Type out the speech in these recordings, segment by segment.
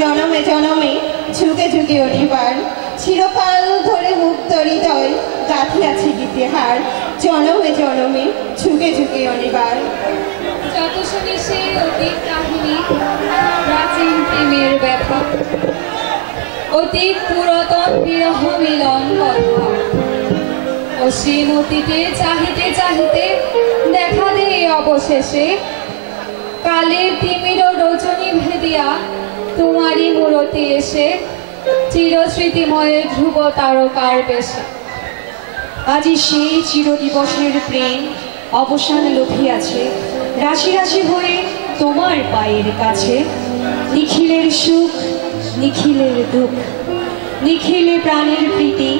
জনমে জনমে ঝুঁকে ঝুঁকে অনিবার চিরকাল ধরে মুক্ত হৃদয় গাঁথিয়াছে গীতিহার জনমে জনমে ঝুঁকে ঝুঁকে অনিবার। যত শুনি সেই অতীত কাহিনী, প্রাচীন প্রেমের ব্যথা, অতীত পুরাতন বিরহ মিলন কথা, অসীম অতীতে চাহিতে চাহিতে দেখা দেয় অবশেষে কালের তিমির রজনী ভেদিয়া তোমারই মূরতি এসে চিরস্মৃতিময় ধ্রুব তারকার বেশে। আজি সেই চিরদিবসের প্রেম অবসান লভিয়াছে রাশি রাশি হয়ে তোমার পায়ের কাছে। নিখিলের সুখ নিখিলের দুঃখ নিখিলে প্রাণের প্রীতি,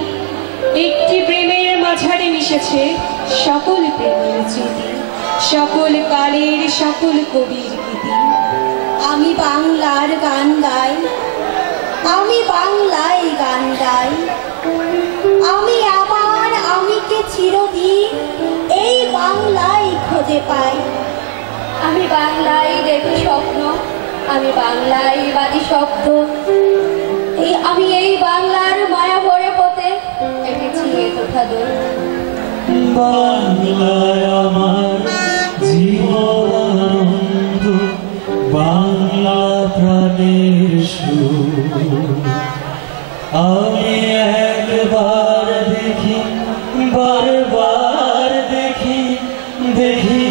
একটি প্রেমের মাঝারে মিশেছে সকল প্রেমের স্মৃতি, সকল কালের সকল কবির গীতি। আমি বাংলার গান গাই, আমি বাংলায় গান গাই, আমি আমার আমিকে চিরদিন এই বাংলায় খুঁজে পাই। আমি বাংলায় দেখি স্বপ্ন, আমি বাংলায় বাদি শব্দ, আমি এই বাংলার মায়া ভরে পথে এঁকেছি এ কথা দূর। বাংলায় আমার জীবনানন্দ, বাংলা প্রাণের সুর। আমি একবার দেখি বারবার দেখি দেখি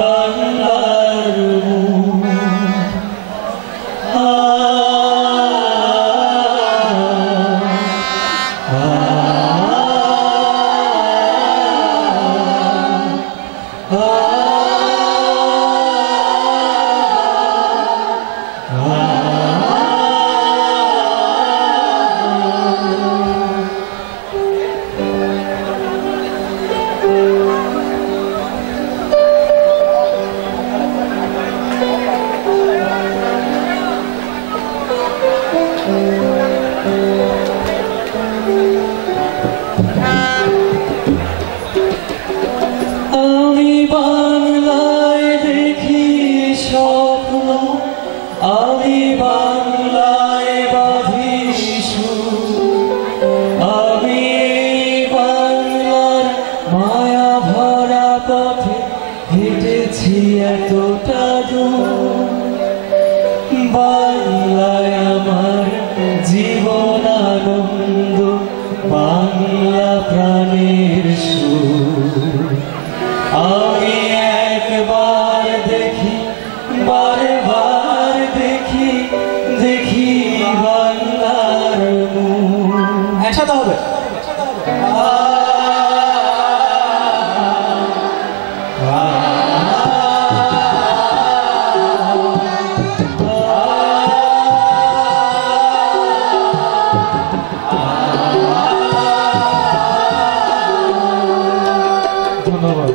বাংলার মুখ। ধন্যবাদ।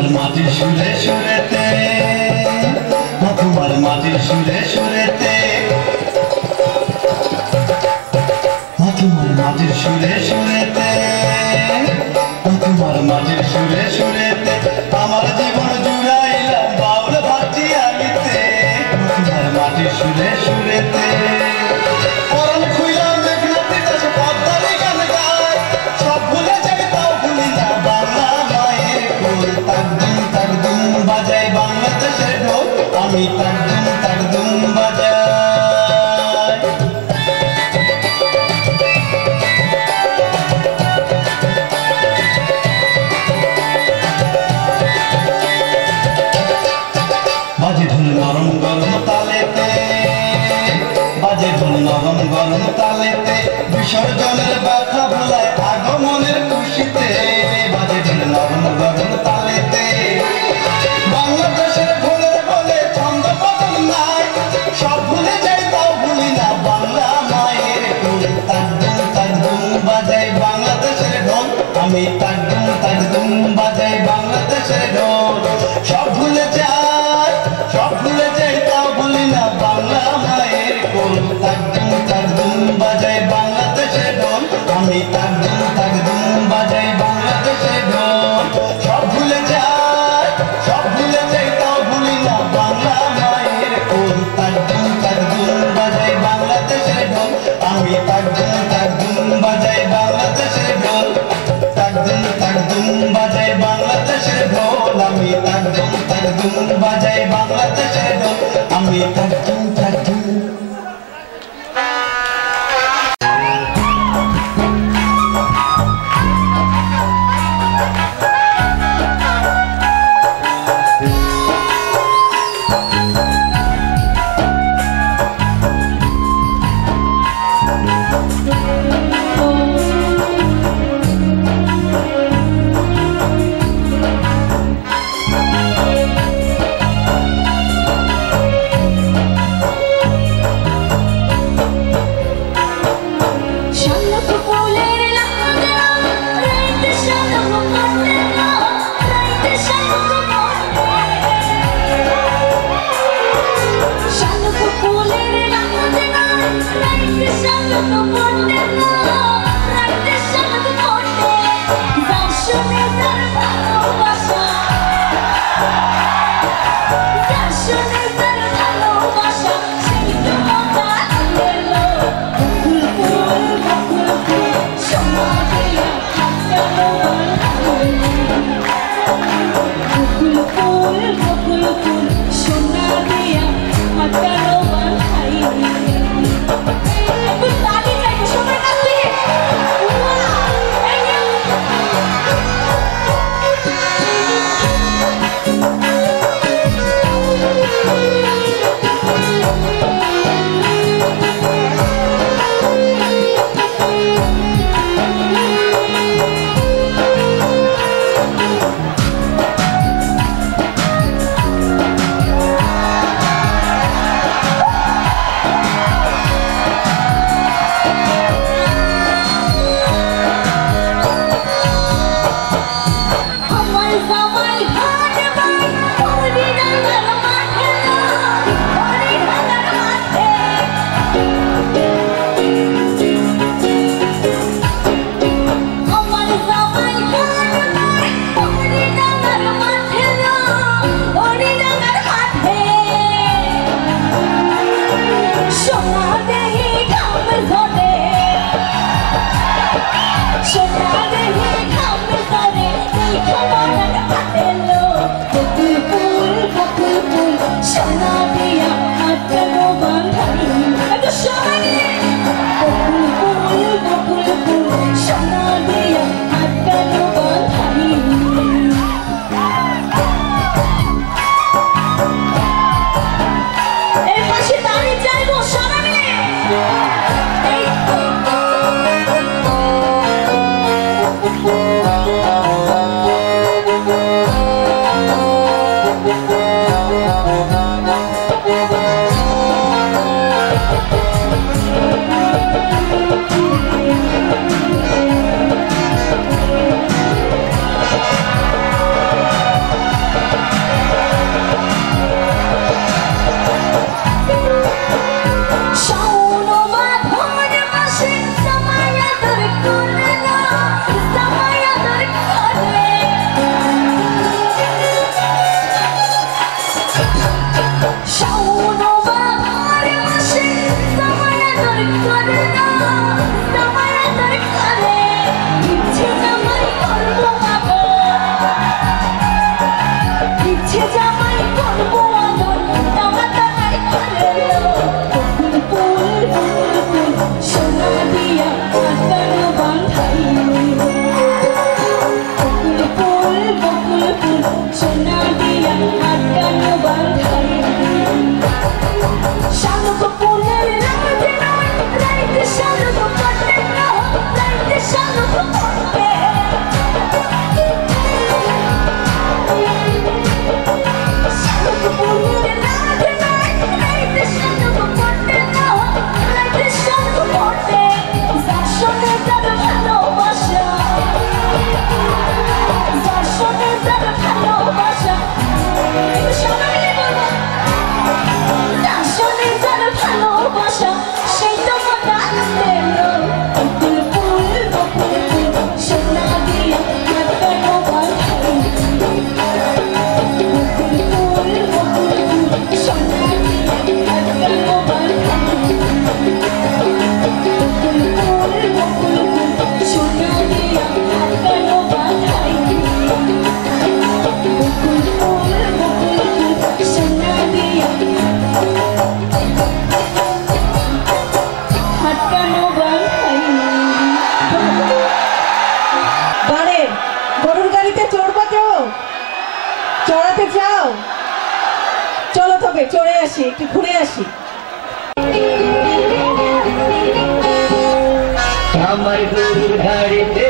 তোমার মাটির সুরে সুরেতে, তোমার মাটির সুরে সুরেতে, তোমার মাটির সুরে সুরেতে, তোমার মাটির সুরে সুরেতে আমার জীবন জুড়াইলাম বাউল ভাটি আলিতে। তোমার মাটির সুরে সুরেতে পরাণ খুইলাম দেখলাম তিতাস পদ্মারি গান গায়, সব ভুলে যাই তাও ভুলি না বাংলা মায়ের কোল। তাকদুম তাকদুম বাজাই বাংলাদেশের ঢোল, আমি তাকদুম তাকদুম বাজাই। বাজে ঢোল নরম গরম তালেতে, বাজে ঢোল নরম গরম তালেতে, বিসর্জনের ব্যথা ভোলায় আগমনের খুশিতে। বাজে ঢোল নরম গরম তালেতে, বাংলাদেশের ঢোলের বলে ছন্দ বদল নাই, সব ভুলে যাই তাও ভুলি না বাংলা মায়ের কোল। তাকদুম তাকদুম বাজাই বাংলাদেশের ঢোল, আমি তাকদুম তাকদুম বাজাই বাংলাদেশের ঢোল। সব ভুলে যাই, সব ভুলে যাই তাও ভুলি না বাংলা মায়ের কোল। তাকদুম তাকদুম বাজাই বাংলাদেশের ঢোল, আমি তাকদুম তাকদুম বাজাই বাংলাদেশের ঢোল। সব ভুলে যাই, সব ভুলে যাই তাও ভুলি না বাংলা মায়ের কোল। তাকদুম তাকদুম বাজাই বাংলাদেশের ঢোল, আমি তাকদুম তাকদুম বাজাই বাংলাদেশের ঢোল। তাকদুম তাকদুম বাজাই বাংলাদেশের ঢোল, আমি তাকদুম তাকদুম বাজাই বাংলাদেশের ঢোল, আমি তাকদুম তাকদুম। চড়বা কেউ? চড়াতে চাও? চলো তবে চড়ে আসি, একটু ঘুরে আসি। আমার গরুর গাড়িতে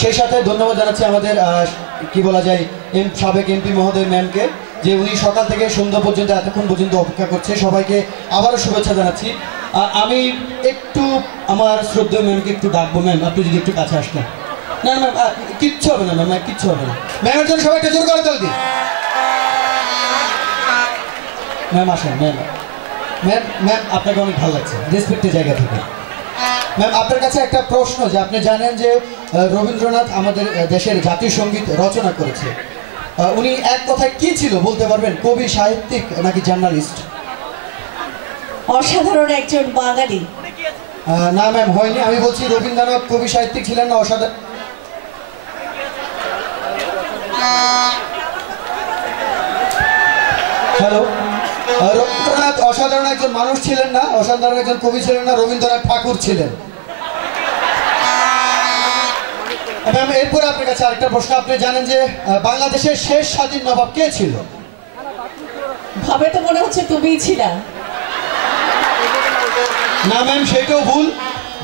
সেই সাথে ধন্যবাদ জানাচ্ছি আমাদের কি বলা যায় সাবেক এমপি মহোদয় ম্যামকে, যে উনি সকাল থেকে সন্ধ্যা পর্যন্ত এতক্ষণ পর্যন্ত অপেক্ষা করছে। সবাইকে আবারও শুভেচ্ছা জানাচ্ছি। আমি একটু আমার শ্রদ্ধেয় ম্যামকে একটু ডাকবো। ম্যাম আপনি যদি একটু কাছে আসতেন। না ম্যাম কিচ্ছু হবে না, ম্যাম কিচ্ছু হবে না। ম্যামের জন্য সবাইকে জোর করে তালি দিন। ম্যাম আসেন। ম্যাম আপনাকে অনেক ভালো লাগছে রেসপেক্টের জায়গা থেকে। ম্যাম আপনার কাছে একটা প্রশ্ন, যে আপনি জানেন যে রবীন্দ্রনাথ আমাদের দেশের জাতীয় সঙ্গীত রচনা করেছে, উনি এক কথায় কি ছিল বলতে পারবেন? কবি, সাহিত্যিক নাকি জার্নালিস্ট? অসাধারণ একজন বাঙালি। না ম্যাম হয়নি, আমি বলছি রবীন্দ্রনাথ কবি সাহিত্যিক ছিলেন না অসাধারণ? হ্যালো, রবীন্দ্রনাথ অসাধারণ একজন মানুষ ছিলেন না, অসাধারণ একজন কবি ছিলেন না, রবীন্দ্রনাথ ঠাকুর ছিলেন। ম্যাম এরপরে আপনার কাছে আরেকটা প্রশ্ন, আপনি জানেন যে বাংলাদেশের শেষ স্বাধীন নবাব কে ছিল? ভাবে তো মনে হচ্ছে তুমিই ছিলা। না ম্যাম সেটাও ভুল।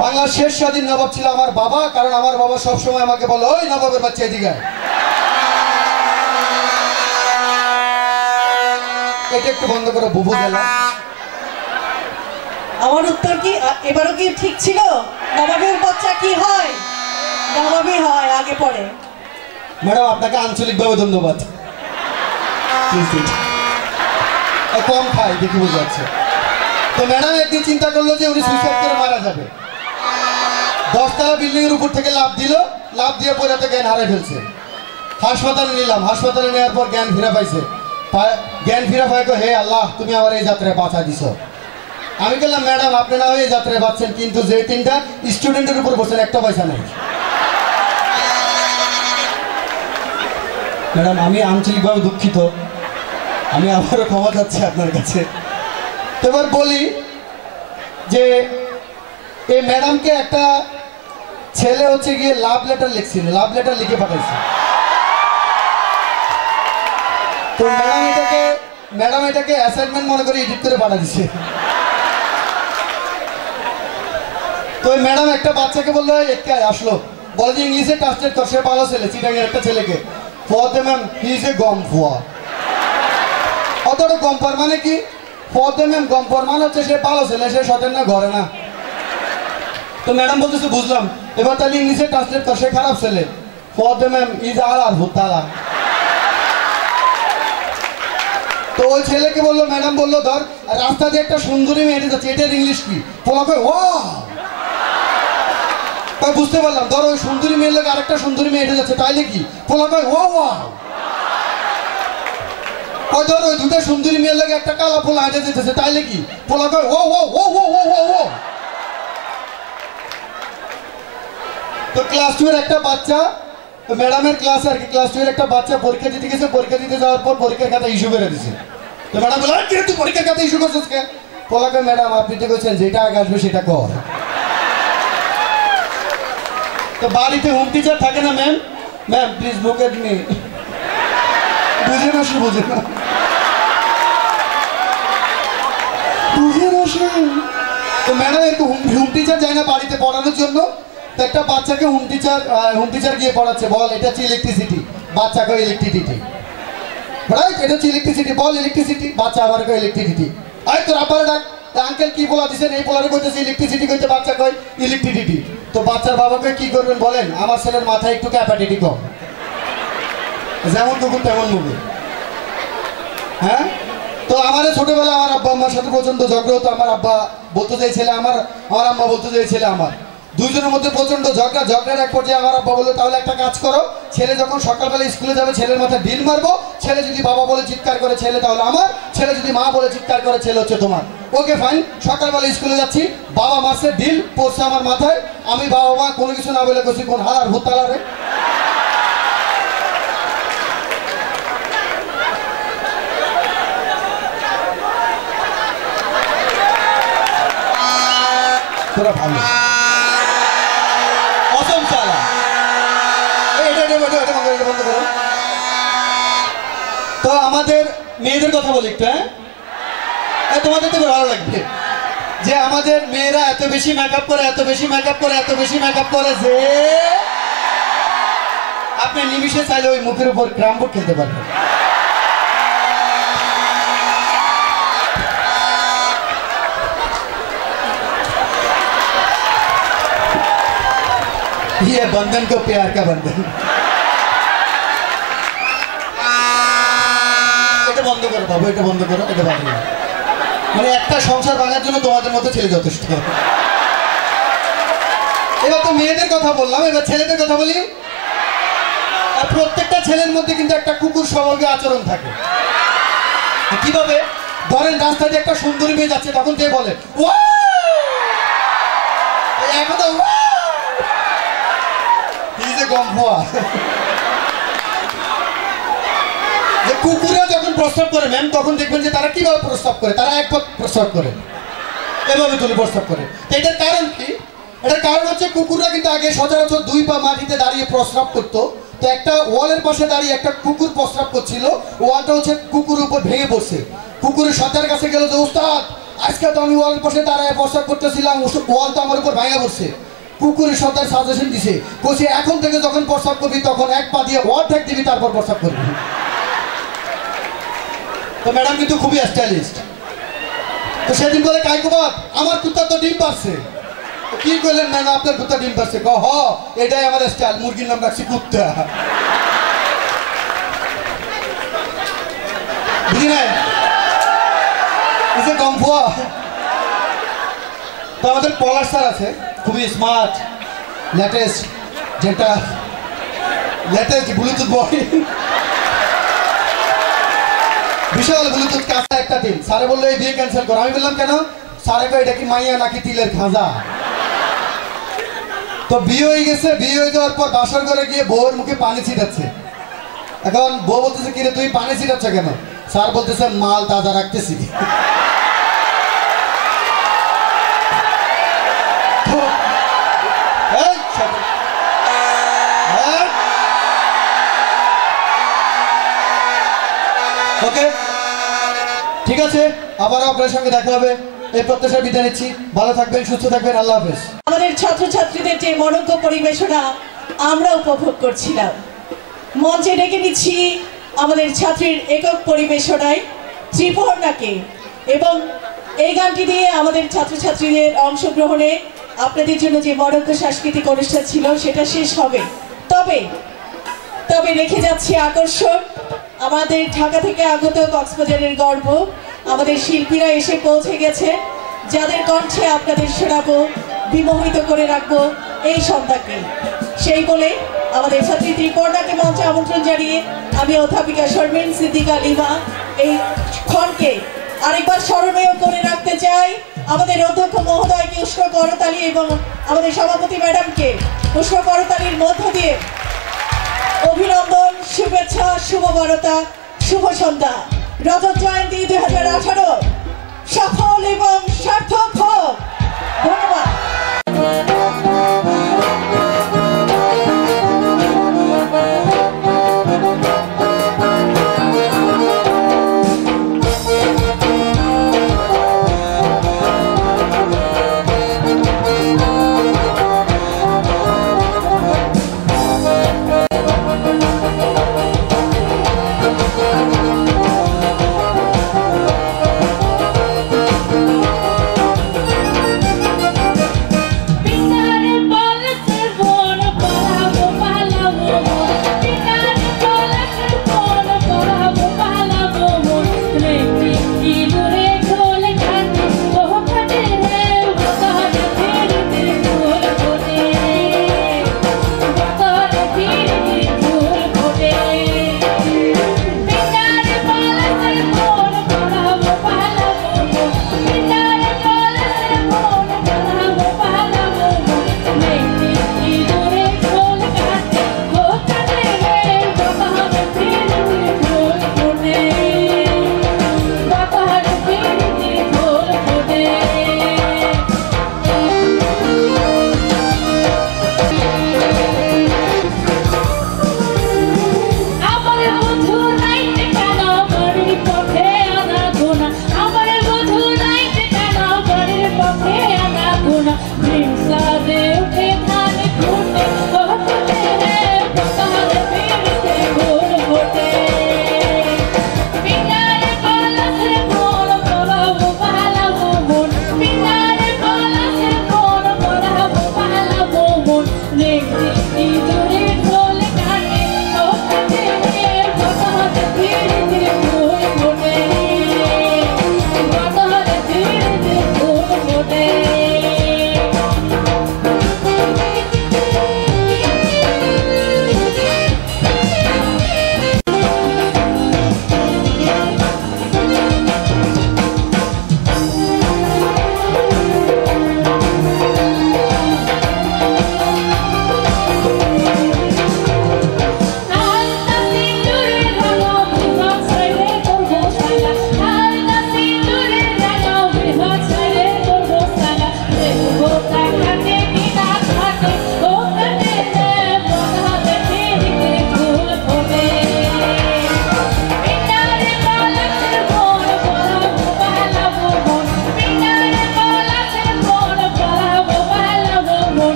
বাংলার শেষ স্বাধীন নবাব ছিল আমার বাবা, কারণ আমার বাবা সবসময় আমাকে বলে, ওই নবাবের বাচ্চা এদিকে। এটা একটু বন্ধ করে বুবু গেল। আমার উত্তর কি এবারও কি ঠিক ছিল? নবাবের বাচ্চা কি হয়? নবাবই হয় আগে পরে। ম্যাডাম আপনাকে আঞ্চলিকভাবে ধন্যবাদ। কম খাই দেখি বুঝে যাচ্ছে। তো ম্যাডাম একদিন চিন্তা করলো যে উনি সুইসাইড করে মারা যাবে। 10 তলা বিল্ডিং এর উপর থেকে লাফ দিল, লাফ দিয়ে পরে জ্ঞান হারাই ফেলছে। হাসপাতালে নিলাম, হাসপাতালে নেওয়ার পর জ্ঞান ফিরে পাইছে। জ্ঞান ফিরে পাই, হে আল্লাহ তুমি আমার এই যাত্রায় বাঁচা দিছ। আমি বললাম ম্যাডাম আপনি না হয়ে যাত্রায় পাচ্ছেন, কিন্তু যে 3টা স্টুডেন্টের উপর বসেন একটা পয়সা নেই। ম্যাডাম আমি আঞ্চলিকভাবে দুঃখিত, আমি আবারও ক্ষমা চাচ্ছি আপনার কাছে। তো এবার বলি যে এই ম্যাডামকে একটা ছেলে হচ্ছে গিয়ে লাভ লেটার লিখছিল, লাভ লেটার লিখে পাঠাইছে। তো ম্যাডাম এটাকে অ্যাসাইনমেন্ট মনে করে এডিট করে পাঠা দিচ্ছে। তো ওই ম্যাডাম একটা বাচ্চাকে বললো একাই আসলো, বলে যে ইংলিশে ট্রান্সলেট কর, সে ভালো ছেলে চিটাগের একটা ছেলেকে, for the ma'am he is a গম ফুয়া। অতটা গম্পার মানে কি? ফর দ্য ম্যাম গম্পার মানে হচ্ছে সে ভালো ছেলে, সে সতেন না ঘরে না। তো ম্যাডাম বলতেছে বুঝলাম, এবার তাহলে ইংলিশে ট্রান্সলেট কর, সে খারাপ ছেলে, ফর দ্য ম্যাম ইজ আর ভুতালা। তো ওই ছেলেকে বললো, ম্যাডাম বললো ধর রাস্তা দিয়ে একটা সুন্দরী মেয়ে হেঁটে যাচ্ছে, এটার ইংলিশ কি? পোলা কয় ও। তাই বুঝতে পারলাম, ধর ওই সুন্দরী মেয়ের লোক আরেকটা সুন্দরী মেয়ে হেঁটে যাচ্ছে, তাইলে কি? পোলা কয় ও ও। ওই ধর ওই দুটো সুন্দরী মেয়ের লোক একটা কালা পোলা হেঁটে যেতেছে, তাইলে কি? পোলা কয় ও ও ও ও ও ও ও। তো ক্লাস 2 এর একটা বাচ্চা, ম্যাডামের ক্লাসে আর কি, ক্লাস 2 এর একটা বাচ্চা পরীক্ষা দিতে গেছে, পরীক্ষা দিতে যাওয়ার পর পরীক্ষার খাতা ইস্যু করে দিছে। তো ম্যাডাম বলে কি তুই পরীক্ষার খাতা ইস্যু করছিস কে? পোলাকে ম্যাডাম আপনি তো বলছেন যেটা আগে আসবে সেটা কর। তো বাড়িতে হোম টিচার থাকে না, ma'am ma'am please look at me, বুঝে না সে বুঝে না, বুঝে না সে। তো ম্যাডাম একটু হোম টিচার যায় না বাড়িতে পড়ানোর জন্য, তো একটা বাচ্চাকে হোম টিচার গিয়ে পড়াচ্ছে, বল এটা হচ্ছে ইলেকট্রিসিটি, বাচ্চা কয় ইলেকট্রিসিটি, রাইট এটা হচ্ছে ইলেকট্রিসিটি, বল ইলেকট্রিসিটি, বাচ্চা আবার কয় ইলেকট্রিসিটি। আরে তোর আব্বারে ডাক, আঙ্কেল কি বলা দিছেন, এই বলারে কইতেছে ইলেকট্রিসিটি কইতে, বাচ্চা কয় ইলেকট্রিসিটি। তো বাচ্চার বাবাকে কি করবেন বলেন? আমার ছেলের মাথায় একটু ক্যাপাসিটি কম, যেমন কুকুর তেমন মুকুর। হ্যাঁ, তো আমার ছোটবেলা আমার আব্বা আম্মার সাথে প্রচন্ড ঝগড়া হতো। আমার আব্বা বলতে চাই ছেলে আমার, আমার আম্মা বলতে চাই ছেলে আমার, দুইজনের মধ্যে প্রচন্ড ঝগড়ার এক পর্যায়ে আমার আব্বা বললো তাহলে একটা কাজ করো, ছেলে যখন সকালবেলা স্কুলে যাবে ছেলের মাথায় ঢিল মারবো, ছেলে যদি বাবা বলে চিৎকার করে ছেলে তাহলে আমার, ছেলে যদি মা বলে চিৎকার করে ছেলে হচ্ছে তোমার। ওকে ফাইন, সকালবেলা স্কুলে যাচ্ছি, বাবা মারছে, ঢিল পড়ছে আমার মাথায়, আমি বাবা মা কোনো কিছু না বলে করছি কোন হালার ভূতালারে। তোরা ভালো অসম চালা, এটা বন্ধ করো। তো আমাদের মেয়েদের কথা বলি একটু, হ্যাঁ তোমাদের তো ভালো লাগবে যে আমাদের মেয়েরা এত বেশি মেকআপ করে, এত বেশি মেকআপ করে, এত বেশি মেকআপ করে যে আপনি নিমিষে চাইলে ওই মুখের উপর ক্রাম বোর্ড খেলতে পারবেন। ये बंधन को प्यार का बंधन। এটা বন্ধ করো বাবু, এটা বন্ধ করো, এটা বাদ দাও। মানে একটা সংসার ভাঙার জন্য তোমাদের মতো ছেলে যথেষ্ট। এবার তো মেয়েদের কথা বললাম, এবার ছেলেদের কথা বলি। প্রত্যেকটা ছেলের মধ্যে কিন্তু একটা কুকুর স্বভাবের আচরণ থাকে। কিভাবে? ধরেন রাস্তায় দিয়ে একটা সুন্দরী মেয়ে যাচ্ছে, তখন কে বলে ওয়া, এখন তো ওয়া যে কুকুরা যখন প্রস্রাব করে ম্যাম, তখন দেখবেন যে তারা কিভাবে প্রস্রাব করে, তারা এক পথ প্রস্রাব করে, এভাবে তুলে প্রস্রাব করে। তো এটার কারণ কি? এটার কারণ হচ্ছে কুকুররা কিন্তু আগে সচরাচর 2 পা মাটিতে দাঁড়িয়ে প্রস্রাব করতো। তো একটা ওয়ালের পাশে দাঁড়িয়ে একটা কুকুর প্রস্রাব করছিল, ওয়ালটা হচ্ছে কুকুরের উপর ভেঙে পড়ছে। কুকুরের সর্দার কাছে গেল যে উস্তাদ আজকে তো আমি ওয়ালের পাশে দাঁড়ায় প্রস্রাব করতেছিলাম, ওয়াল তো আমার উপর ভেঙে পড়ছে। কুকুরের সর্দার সাজেশন দিছে, বলছে এখন থেকে যখন প্রস্রাব করবি তখন এক পা দিয়ে অর্ধেক দিবি, তারপর প্রস্রাব করবি। তো ম্যাডাম কিন্তু খুবই স্টাইলিস্ট। তো সেদিন বলে কাইকুবাদ আমার কুত্তা তো ডিম পারছে। কি করলেন ম্যাডাম, আপনার কুত্তা ডিম পারছে? হ এটাই আমার স্টাইল, মুরগির নাম রাখছি কুত্তা। বুঝি না কম ফুয়া। তো আমাদের পলাশ স্যার আছে, খুবই স্মার্ট, লেটেস্ট, যেটা লেটেস্ট ব্লুটুথ বয়, বিশাল ব্লুটুথ কাঁচা একটা টিম। স্যারে বললো এই বিয়ে ক্যান্সেল করো। আমি বললাম কেন? সারে কয় এটা কি মাইয়া নাকি তিলের খাজা। তো বিয়ে হয়ে গেছে, বিয়ে হয়ে যাওয়ার পর বাসর ঘরে গিয়ে বউয়ের মুখে পানি ছিটাচ্ছে। এখন বউ বলতেছে কিরে তুই পানি ছিটাচ্ছ কেন? স্যার বলতেছে মাল তাজা রাখতেছি। ওকে ঠিক আছে, আবার আপনার সঙ্গে দেখা হবে। এই প্রত্যাশা বিদায় নিচ্ছি। ভালো থাকবেন, সুস্থ থাকবেন, আল্লাহ হাফেজ। আমাদের ছাত্রছাত্রীদের যে মনোজ্ঞ পরিবেশনা আমরা উপভোগ করছিলাম, মঞ্চে ডেকে নিচ্ছি আমাদের ছাত্রীর একক পরিবেশনায় ত্রিপর্ণাকে। এবং এই গানটি দিয়ে আমাদের ছাত্রছাত্রীদের অংশগ্রহণে আপনাদের জন্য যে মনোজ্ঞ সাংস্কৃতিক অনুষ্ঠান ছিল সেটা শেষ হবে। তবে তবে রেখে যাচ্ছে আকর্ষণ, আমাদের ঢাকা থেকে আগত কক্সবাজারের গর্ব আমাদের শিল্পীরা এসে পৌঁছে গেছে, যাদের কণ্ঠে আপনাদের শোনাবো, বিমোহিত করে রাখবো এই সন্ধ্যাকে। সেই বলে আমাদের ছাত্রী ত্রিপর্ণাকে মঞ্চে আমন্ত্রণ জানিয়ে আমি অধ্যাপিকা শর্মিন সিদ্দিকা লিমা এই ক্ষণকে আরেকবার স্মরণীয় করে রাখতে চাই। আমাদের অধ্যক্ষ মহোদয়কে উষ্ণ করতালি এবং আমাদের সভাপতি ম্যাডামকে উষ্ণ করতালির মধ্য দিয়ে অভিনন্দন, শুভেচ্ছা, শুভ বারতা, শুভ সন্ধ্যা। রজত জয়ন্তী 2018 সফল এবং সার্থক হোক। ধন্যবাদ।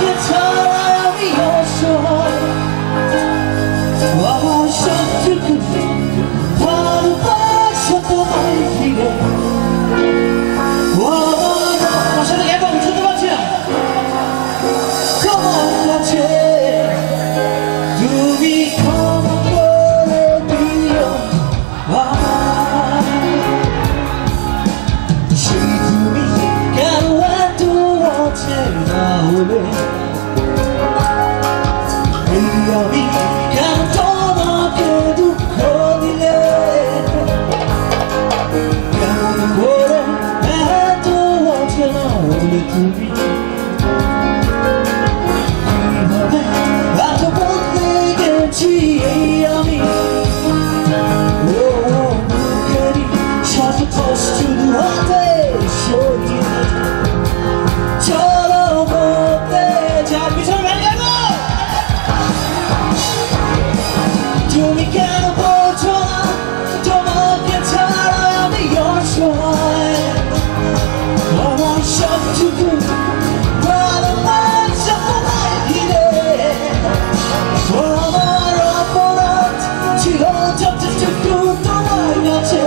তোমাকে ছাড়া আমি অসহায় আমার সবটুকু ভালোবাসা তোমায় ঘিরে তুমি ক্ষমা করে দিও সেই তুমি কেন এত অচেনা হলে আমি কেন তোমাকে দুঃখ দিলে কেমন করে এত অচেনা হলে তুমি আমি মুখেরই শত কষ্ট হাতে সরিয়ে চলো বলতে যা পিছনে তুমি কেন বোঝো না তোমাকে ছাড়া আমি অসহায় আমার সবটুকু ভালোবাসা তোমায় ঘিরে আমার অপরাধ ছিল যতটুকু তোমার কাছে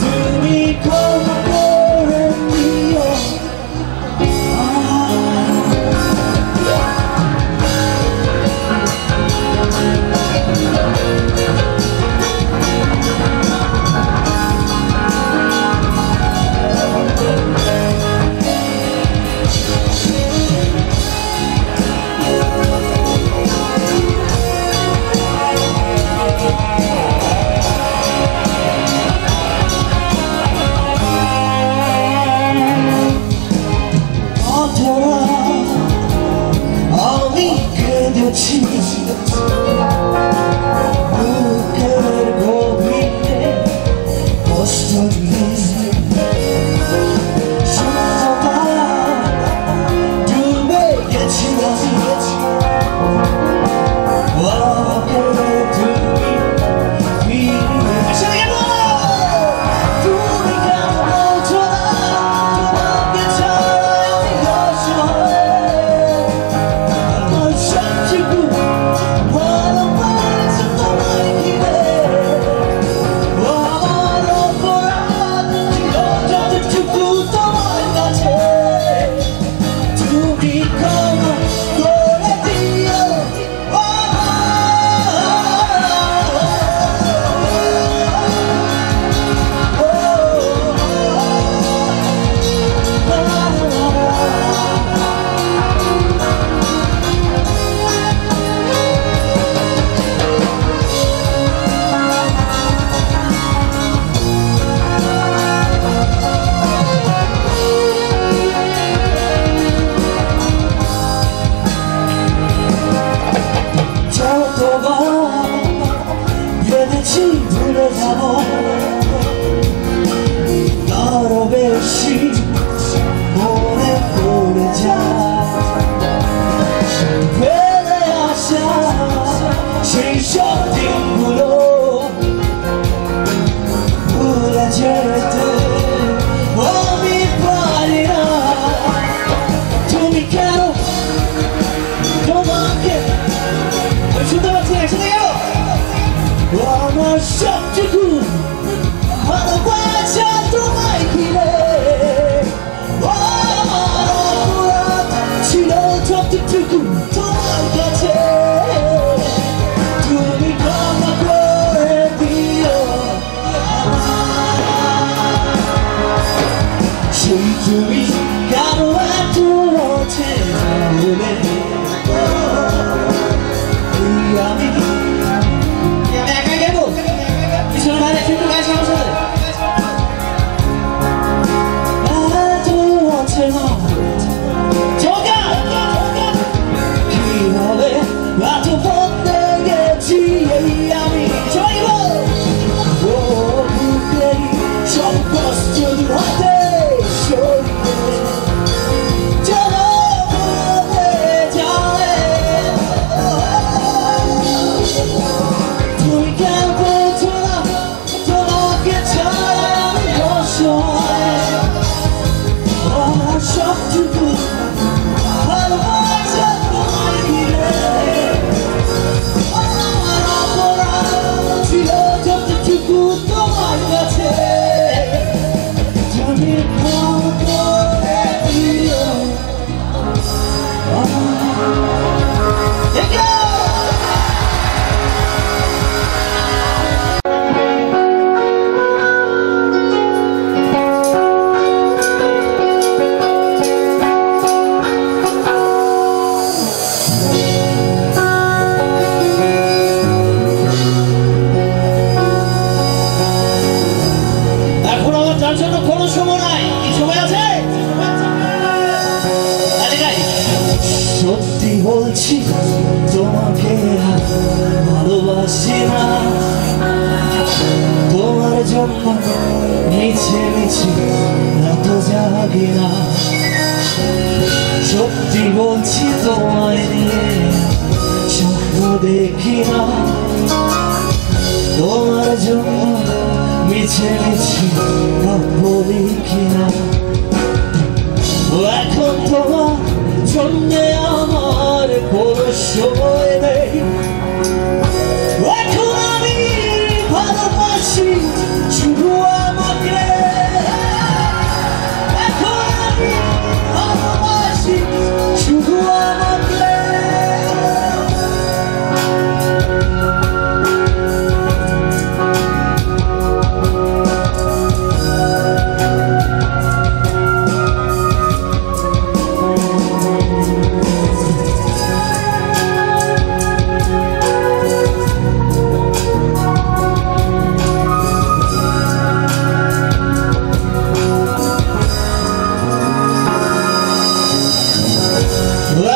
তুমি ক্ষমা করে দিও আমি কেঁদেছি বুকের গভীরে কষ্ট নিয়ে ডুবে গেছি আমাকে তুমি ফিরে তুমি কেন বলছো না তোমাকে ছাড়া আমি অসহায় আমার সবটুকু ভালোবাসা তোমায় ঘিরে আমার অপরাধ ছিল যতটুকু তোমার কাছে তুমি ক্ষমা করে দিও যতবার ভেবেছি ভুলে যাব তারও বেশি মনে পড়ে যায় ফেলে আসা সেই সব দিনগুলো ভুলে যেতে আমি পারি না তুমি কেন তোমাকে শুনতে পাচ্ছি একসাথে গেল আমার সবটুকু ভালোবাসা তোমায় ঘিরে আমার অপরাধ ছিল যতটুকু তোমার কাছে তুমি ক্ষমা করে দিও সেই তুমি কেন এত অচেনা হলে আমি একা গেবো পিছনে বাইরে একটু গায়ে সাহস আছে এত অচেনা বলছি তোমাকে আর ভালোবাসি না, তোমার জন্য মিছে মিছে রাত জাগি না। সত্যি বলছি তোমায় নিয়ে স্বপ্ন দেখি না, তোমার জন্য মিছে মিছে বলি কিনা। এখন তোমার জন্য আমার কোনো সময় নেই, এখন আমি ভালোবাসি শুধু আমাকে, এখন আমি ভালোবাসি শুধু আমাকে।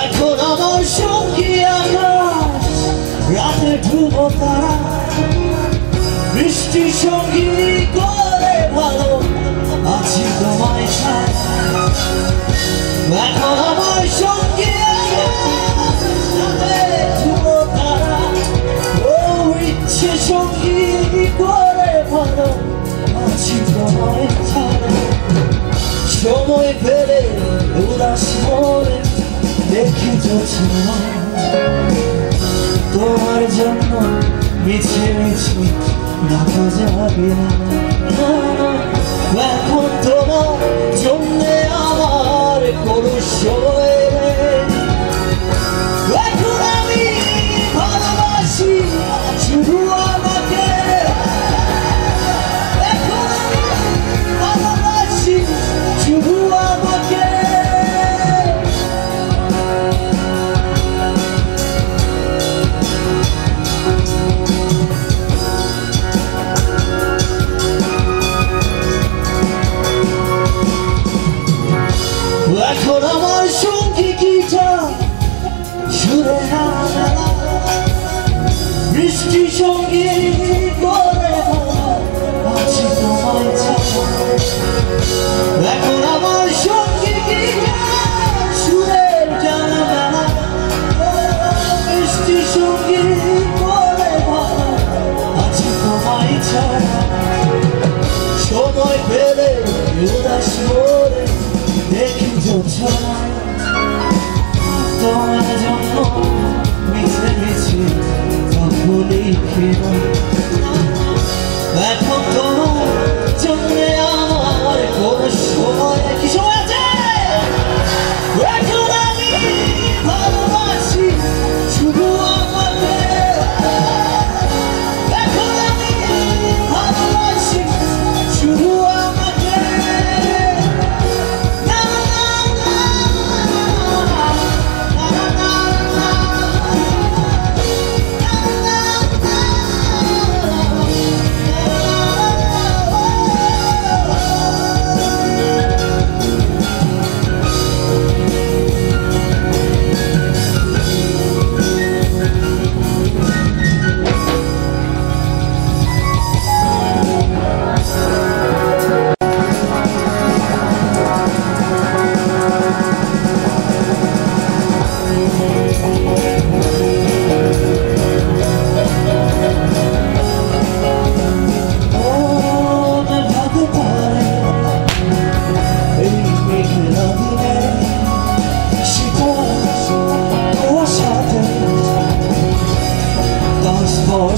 এখন আমার সঙ্গী আকাশ, রাতে ধ্রুব তারা, বৃষ্টি সঙ্গী করে ভালো আছি তোমায় ছাড়া। এখন আমার সঙ্গী আকাশ, রাতে ধ্রুব তারা, ও ইচ্ছে সঙ্গী করে ভালো আছি তোমায় ছাড়া। সময় পেলে উদাস মনে দেখি যোছনা, তোমার জন্য মিছে মিছে রাত জাগি না। এখন তোমার জন্য আমার কোনো সময় নেই, এখন আমি ভালোবাসি শুধু আমাকে, এখন আমি ভালোবাসি শুধু আমাকে। এখন আমার সঙ্গী গিটার সুরে হানা, বৃষ্টি সঙ্গী করে আছি তোমায় ছাড়া। এখন আমার সঙ্গী গিটার সুরের জানা, বৃষ্টি সঙ্গী করে আছি তোমায় ছাড়া। সময় পেলে উদাস মনে দেখি যোছনা, তোমার জন্য মিছে মিছে বলি কিনা। এখন তোমার জন্য আমার কোনো সময় কি সময় আছে, এখন আমি ভালোবাসি শুধু আমাকে, এখন আমি ভালোবাসি শুধু আমাকে।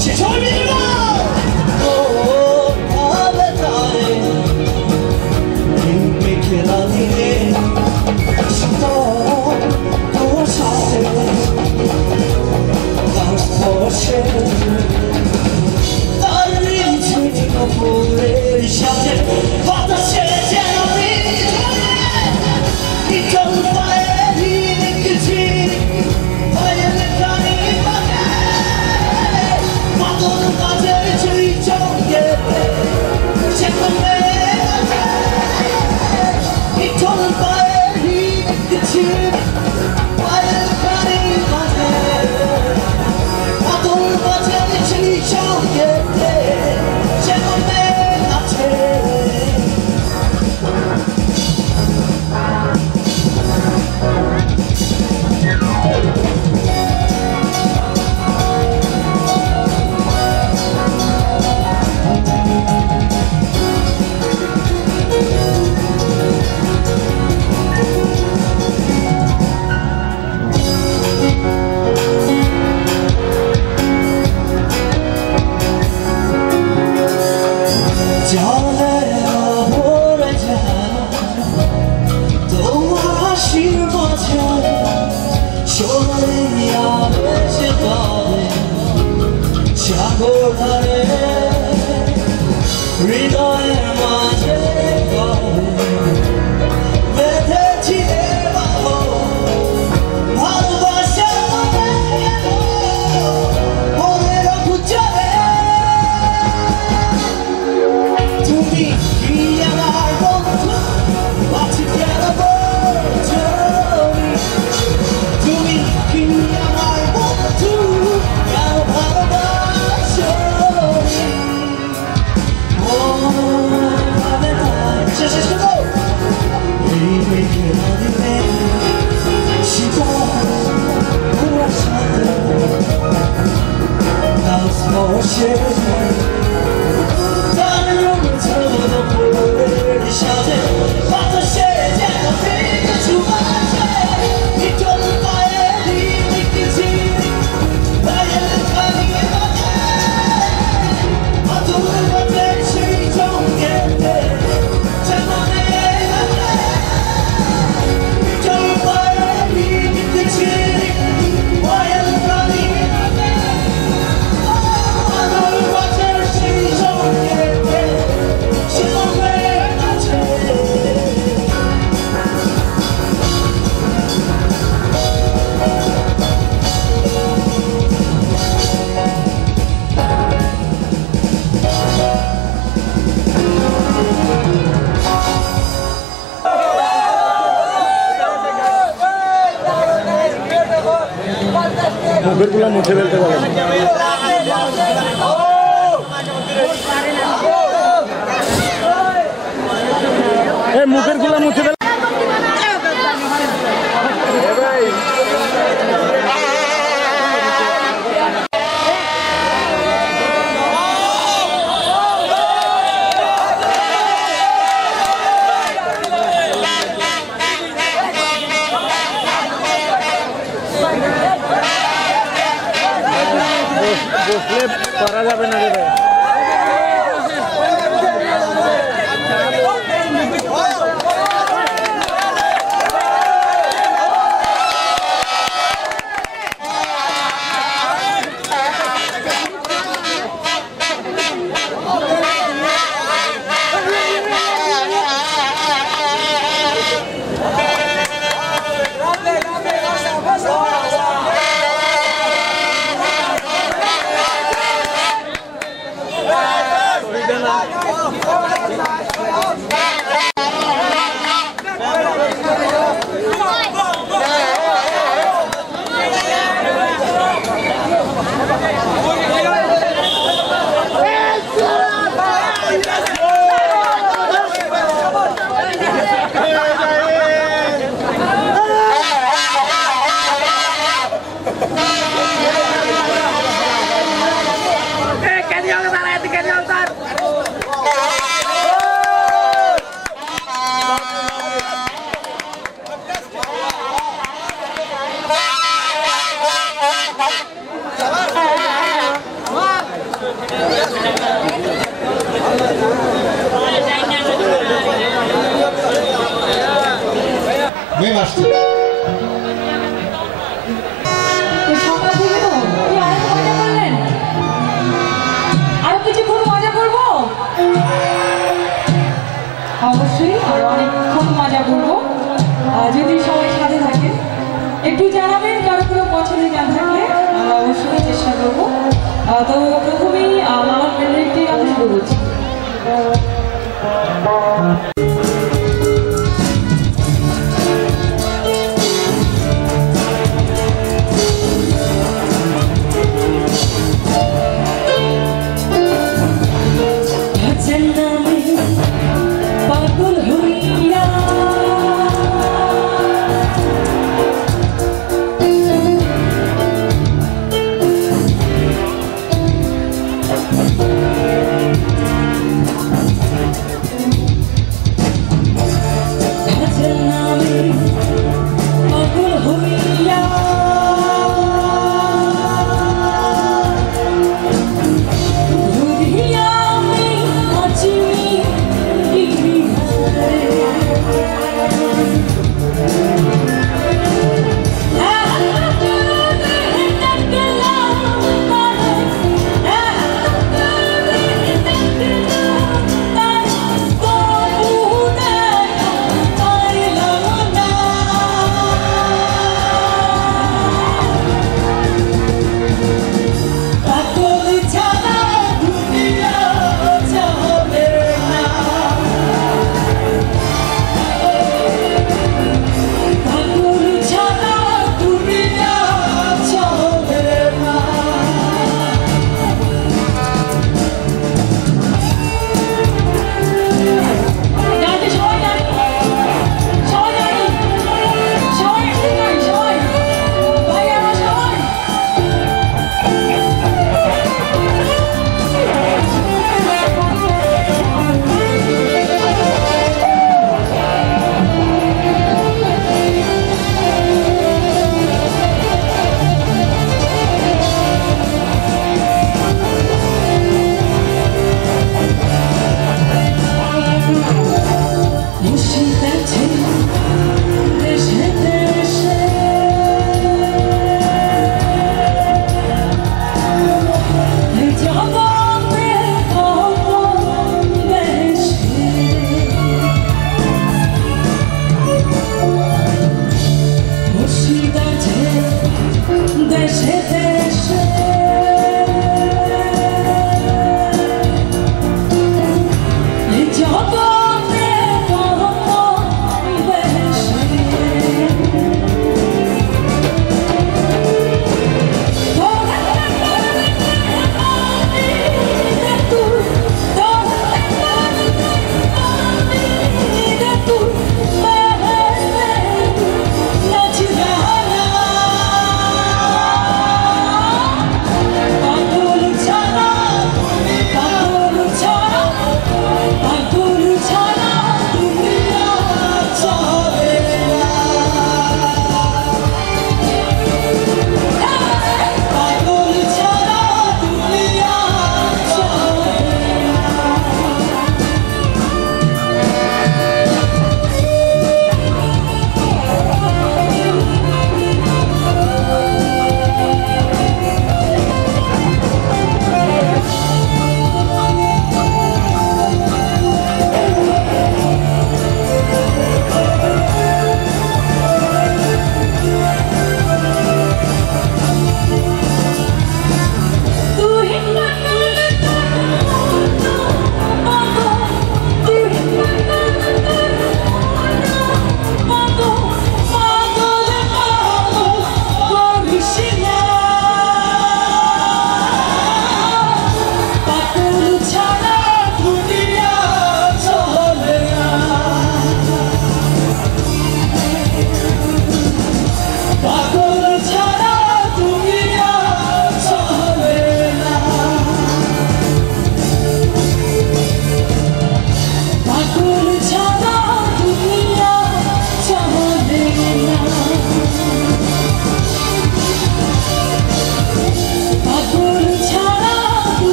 She told me to go. Oh, Avatare, you make it ugly. She told go Saturday, that's for sure. Darling, treating a fool, shouting, but the shit, he don't find any nicotine. I am the kind of সোনালিয়া ভেসে তবে সাগর ধারে হৃদয়ের মাঝে বেঁধেছি ভালোবাসা মনের অকুচরে তুমি কি আমার বন্ধু আছি কেন বলছো তুমি কি আমার বন্ধু কেন ভালোবাসো মুখের গুলা মুছে ফেলতে পারেন মুখের গুলা মুছে ফেল বসলে পারা যাবে না রে ভাই অবশ্যই আরো অনেকক্ষণ মজা করবো যদি সবাই সাথে থাকে একটু জানাবেন কারো কোনো পছন্দের গান থাকলে আমরা অবশ্যই চেষ্টা করবো তো প্রথমেই আমার ফ্রেন্ডের একটি গান শুরু করছি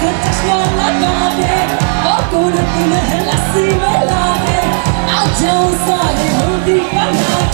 से चश्मा लगा दे और दुल्हन है लस्सी में ला दे आ जाओ सारे होली बना